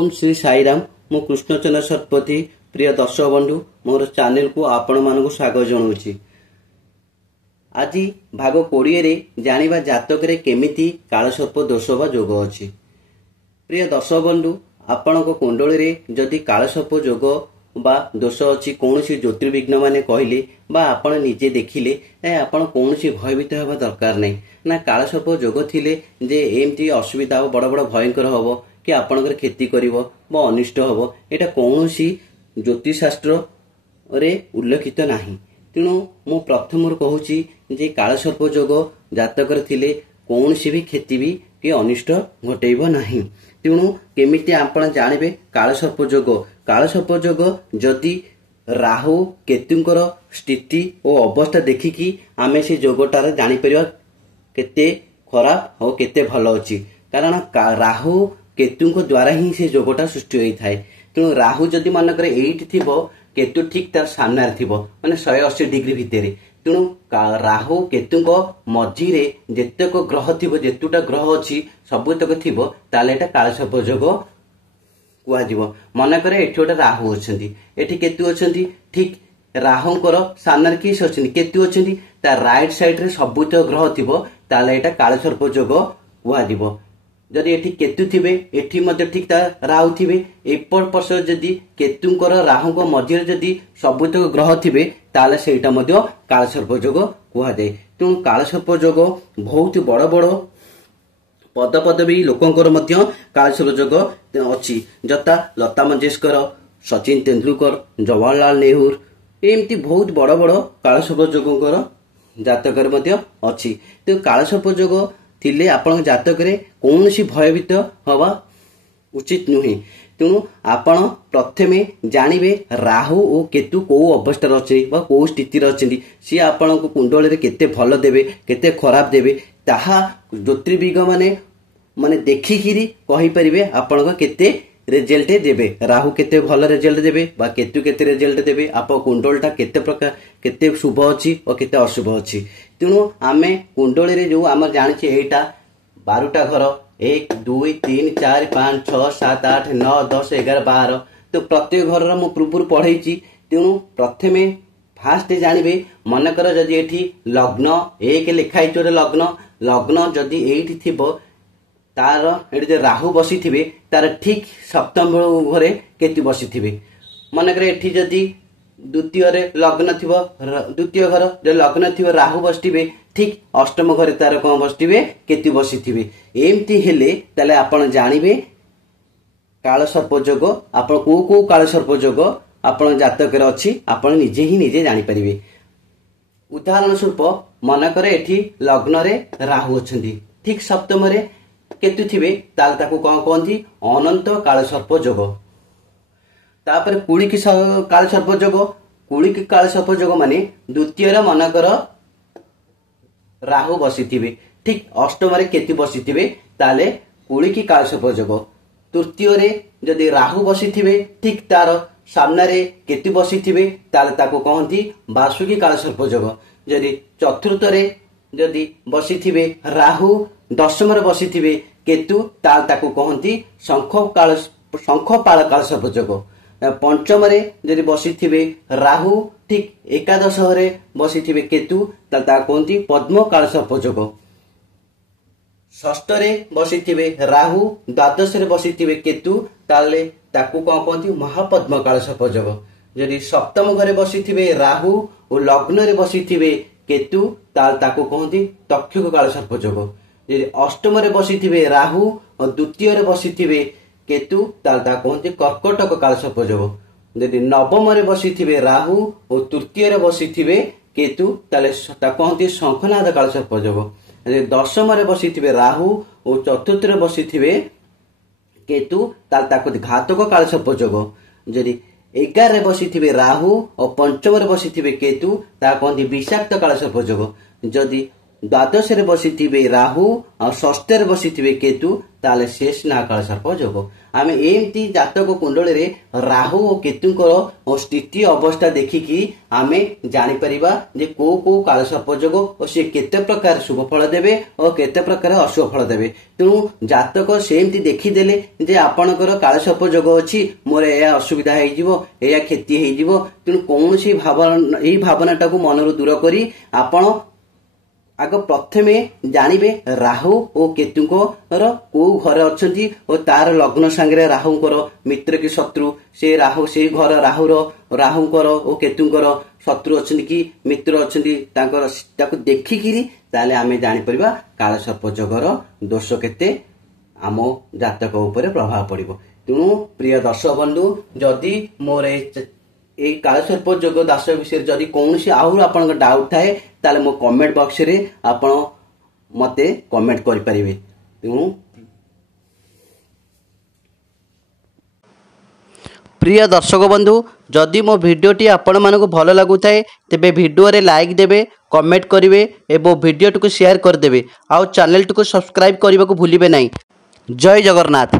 ओम श्री साईराम मु कृष्णचंद्र शतपथी प्रिय दर्शक बंधु मोर चैनल को आपण मानक स्वागत जनाऊँगी। आज भाग 20 रे जानिबा जातक रे केमिति कालसर्प दोष बा जोग अछि। प्रिय दर्शक बंधु आपण कुंडली रे जदि कालसर्प जोग बा दोष अछि कोनोसी ज्योतिर्विज्ञ माने कहले बा आपण निजे देखिले आपण कोनोसी भयभीत हेबा दरकार नै ना कालसर्प जोग थिले जे एमती असुविधा बड़ बड़ भयंकर हबो कि आपणकर क्षति करिवो बा अनिष्ट हबो एटा कोनोसी ज्योतिष शास्त्र रे उल्लेखित नाही। तेणु मु प्रथमर कहूची जे कालसर्प जोग जातकर थिले कोनोसी भी क्षति भी कि अनिष्ट घटेइबो नाही। तेणु केमिति आपण जानिबे कालसर्प जोग जदि राहु केतुंकर स्थिति और अवस्था देखिकी आमे से जोगटार जानि परिबा केते खराब और केते भलो अछि। कारण राहु केतुंको द्वारा ही से जोगटा सृष्टि होई थाए। तेणु राहु जदि मनकर एइट थिबो केतु ठीक तार सामने थिबो माने 180 डिग्री भितरे। तेणु राहु केतुंको मझिरे जेतेक ग्रह थिबो जेतुटा ग्रह अछि सबुतक थिबो ताले एटा कालसर्प जोग कुआ जीवो। मनकर एठी गोटे राहु अछंती एठी केतु अछंती ठीक राहुंकर सामने किस अछंती केतु अछंती ता राइट साइड रे सबुतक ग्रह थिबो ताले एटा कालसर्प जोग कुआ जीवो। जदि एठी केतु थिबे एठी मध्ये ठीक ता राहु थिबे एपर पस जदि केतुंकर राहुंको मझिरे जदि सबुतक ग्रह थिबे ताले सेटा मध्ये कालसर्प जोग कुआ जाय। तेणु कालसर्प जोग बहुत बड़ बड़ पद पदवी लोकंकर मध्य कालसर्प जोग अछि जता लता मंगेशकर सचिन तेंदुलकर जवाहरलाल नेहरू एमती बहुत बड़ बड़ कालसर्प जोगकर जातकर मध्य अछि। तो कालसर्प जोग थिले आपण जातक रे कोनोसी भयभीत हवा उचित नुहे। तेणु आपण प्रथमे जानिबे राहु और केतु को अवस्था अछि बा को स्थिति अछि सी आपण को कुंडली रे केते भलो देबे केते खराब देबे ताहा ज्योतिर्विज्ञ माने देखिकिरी कहि परिबे आपण को केते रिजल्ट देबे राहु केते भलो रिजल्ट देबे बा केतु केते रिजल्ट देबे आप कुंडलटा केते प्रकार केते शुभ अछि और केते अशुभ अछि। तेणु आमे कुंडली रे जो आम जानिछे एटा 12टा घर 1 2 3 4 5 6 7 8 9 10 11 12 तो प्रत्येक घर मु पूर्व पढ़ेछि। तेणु प्रथमे फास्ट जानिबे मनकर जदि एठी लग्न 1 लिखाई चोरे लग्न जदि एठी थिबो तार एठी राहु बसिथिबे तार ठीक सप्तम घरे केतु बसिथिबे। मनकर एठी जदि द्वितीय रे लग्न थिबो द्वितीय घर जे लग्न थिबो राहु बसिथिबे ठीक अष्टम घरे तार कोन बसिथिबे केतु बसिथिबे। एमती हेले ताले आपण जानिबे कालसर्प जोग आपण को कालसर्प जोग आपण जातक रे अछि आपण निजे ही निजे जानि परिबे। उदाहरण स्वरूप मनकर एठी लग्न रे राहु अछंती ठीक सप्तम रे केतु थिबे ताल ताकू कोन कोंती अनंत कालसर्प जोग। तापर कुळिकी कालसर्प जोग कुळिकी कालसर्प जोग माने द्वितीय रे मनकर राहु बसिथिबे ठीक अष्टम रे केतु बसिथिबे ताले कुळिकी कालसर्प जोग। तृतीय रे जदि राहु बसिथिबे ठीक तार सामने रे केतु बसिथिबे ताले ताकू कहंती वासुकी कालसर्प जोग। जदि चतुर्थ रे जदि बसिथिबे राहु दशम रे बसिथिबे केतु ताल ताकू कहंती शंखपाल कालसर्प जोग। पंचम रे जदि बसिथिबे राहु ठीक एकादश रे बसिथिबे केतु ताल ता कहंती पद्म कालसर्प जोग। षष्ठ रे बसिथिबे राहु द्वादश रे बसिथिबे केतु ताले ताकू कोन कहंती महापद्म कालसर्प जोग। जदि सप्तम घरे बसिथिबे राहु और लग्न रे बसिथिबे केतु ताल ताकू कहंती तक्षक कालसर्प जोग। जदि अष्टम रे बसिथिबे राहु और द्वितीय रे बसिथिबे केतु ताल ता कहंती कर्कटक कालसर्प जोग। जदि नवम रे बसिथिबे राहु और तृतीय रे बसिथिबे केतु ताले ता कहंती शंखनाद कालसर्प जोग। जदि दशम रे बसिथिबे राहु और चतुर्थ रे बसिथिबे केतु ताल ताकू घातक कालसर्प जोग। जदि 11 रे बसिथिबे राहु और पंचम रे बसिथिबे केतु ता कहंती विषाक्त कालसर्प जोग। जदि ଦ୍ୱାଦଶରେ ବସିଥିବେ ରାହୁ ଆଉ ଷଷ୍ଠରେ ବସିଥିବେ କେତୁ ତାହେଲେ ସେ ସ୍ନେହ କାଳସର୍ପ ଯୋଗ। ଆମେ ଏମିତି ଜାତକ କୁଣ୍ଡଳୀରେ ରାହୁ ଓ କେତୁଙ୍କର ସ୍ଥିତି ଅବସ୍ଥା ଦେଖିକି ଆମେ ଜାଣିପାରିବା ଯେ କୋଉ କୋଉ କାଳସର୍ପ ଯୋଗ ଓ ସେ କେତେ ପ୍ରକାର ଶୁଭ ଫଳ ଦେବେ ଓ କେତେ ପ୍ରକାର ଅଶୁଭ ଫଳ ଦେବେ। ତେଣୁ ଜାତକ ସେମିତି ଦେଖିଦେଲେ ଯେ ଆପଣଙ୍କର କାଳସର୍ପ ଯୋଗ ଅଛି, ମୋର ଏହା ଅସୁବିଧା ହେଇଯିବ, ଏହା କ୍ଷତି ହେଇଯିବ, ତେଣୁ କୌଣସି ଏହି ଭାବନାଟାକୁ ମନରୁ ଦୂର କରି ଆପଣ ଆଗ ପ୍ରଥମେ ଜାଣିବେ ରାହୁ ଓ କେତୁଙ୍କର କୋଉ ଘରେ ଅଛନ୍ତି ଓ ତାର ଲଗ୍ନ ସାଙ୍ଗରେ ରାହୁଙ୍କର ମିତ୍ର କି ଶତ୍ରୁ, ସେ ରାହୁ ସେଇ ଘର ରାହୁଙ୍କର ଓ କେତୁଙ୍କର ଶତ୍ରୁ ଅଛନ୍ତି କି ମିତ୍ର ଅଛନ୍ତି ତାଙ୍କର, ତାକୁ ଦେଖିକିରି ତାହେଲେ ଆମେ ଜାଣିପାରିବା କାଳସର୍ପ ଯୋଗର ଦୋଷ କେତେ ଆମ ଜାତକ ଉପରେ ପ୍ରଭାବ ପଡିବ। ତେଣୁ ପ୍ରିୟ ଦର୍ଶକ ବନ୍ଧୁ, ଯଦି ମୋର এই কাଳସର୍ପ ଯୋଗ ଦାସ ବିଷୟରେ ଯଦି କୌଣସି ଆହୁରି ଆପଣଙ୍କ ଡାଉଟ୍ ଥାଏ ତାହେଲେ ମୋ କମେଣ୍ଟ ବକ୍ସରେ ଆପଣ ମତେ କମେଣ୍ଟ କରିପାରିବେ। ତେଣୁ ପ୍ରିୟ ଦର୍ଶକ ବନ୍ଧୁ, ଯଦି ମୋ ଭିଡ଼ିଓଟି ଆପଣମାନଙ୍କୁ ଭଲ ଲାଗୁଥାଏ ତେବେ ଭିଡ଼ିଓରେ ଲାଇକ୍ ଦେବେ, କମେଣ୍ଟ କରିବେ ଏବଂ ଭିଡ଼ିଓଟିକୁ ସେୟାର କରିଦେବେ। ଆଉ ଚ୍ୟାନେଲଟିକୁ ସବସ୍କ୍ରାଇବ୍ କରିବାକୁ ଭୁଲିବେ ନାହିଁ। ଜୟ ଜଗନ୍ନାଥ।